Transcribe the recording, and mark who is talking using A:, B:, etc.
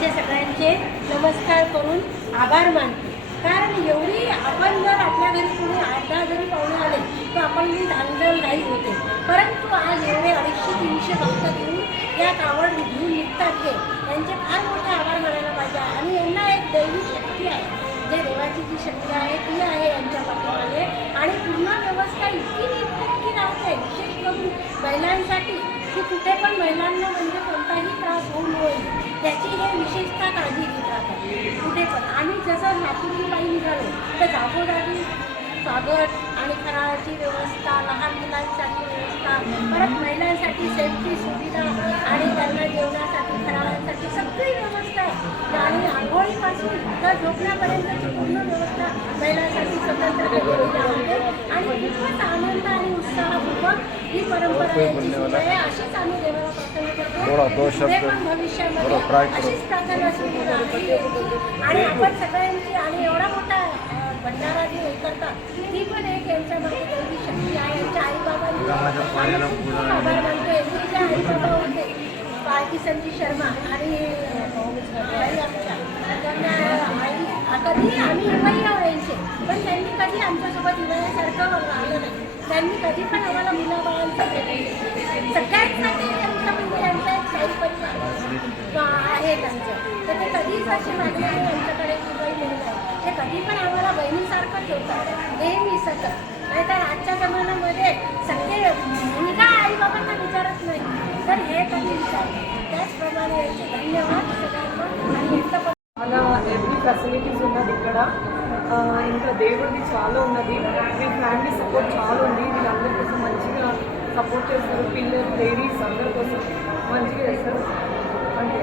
A: त्यांचे सगळ्यांचे नमस्कार करून आभार मानते. कारण एवढी आपण जर आपल्या घरी कोणी अर्धा जरी पाहुणे आले तर आपण मी धांदल नाही होते. परंतु आज एवढे अडीचशे तीनशे भक्त घेऊन या कावड घेऊन निघतात हे त्यांचे फार मोठे आभार मानायला पाहिजे. आणि यांना एक दैवी शक्ती आहे. जे देवाची जी शक्ती आहे ती आहे यांच्या पाठीमागे. आणि पूर्ण व्यवस्था इतकी नीटनेटकी राहते विशेष करून महिलांसाठी की कुठे पण महिलांना त्याची हे विशेषतः काळजी घेत राहतात कुठे पण. आम्ही जसं नागपूरची बाई निघालो तर जागोजागी स्वागत आणि फराळाची व्यवस्था लहान मुलांसाठी व्यवस्था परत महिलांसाठी सेफ्टी सुविधा आणि त्यांना जेवणासाठी फराळांसाठी सगळी व्यवस्था आहे. आणि आंघोळीपासून तर झोपण्यापर्यंतची पूर्ण व्यवस्था महिलांसाठी स्वतंत्र केलेली आहे. आणि खूपच आनंद आणि उत्साहपूर्वक ही परंपरा याची सुरू आहे. अशीच आम्ही देवाला प्रार्थना करतो. पण भविष्यामध्ये. अशीच प्रार्थना सुरू आणि आपण सगळ्यांची आणि एवढा मोठा भंडारा जे हे करतात ती पण एक यांच्या मागे दैवी शक्ती आहे. यांच्या आई बाबांनी आम्ही खूप आभार मानतो यांचे होते संजी शर्मा आणि अं, आई आमच्या. त्यांना आई कधी आम्ही इवया व्हायचे पण त्यांनी कधी आमच्यासोबत नाही त्यांनी कधी पण आम्हाला मुलं बाळांचं सगळ्यांसाठी त्यांचा म्हणजे यांचा एक साई परिवार आहे. त्यांचं. तर ते कधीच अशी मागणी आहे त्यांच्याकडे मुंबई मिळत आहे ते कधी पण आम्हाला बहिणीसारखं ठेवतात. नेहमी सतत. नाहीतर आजच्या जमान्यामध्ये सगळे मुलगा आई बाबांना विचारत नाही. तर हे कधी विचार. त्याचप्रमाणे धन्यवाद सगळ्यांना. आणि यांचं
B: मला एवढी फॅसिलिटीज उन्हा तिकडं ఇంకా దేవుడిది చాలా ఉన్నది. మీ ఫ్యామిలీ సపోర్ట్ చాలా ఉంది. వీళ్ళందరి కోసం మంచిగా సపోర్ట్ చేస్తారు. పిల్లలు లేడీస్ అందరి కోసం మంచిగా చేస్తారు. అంటే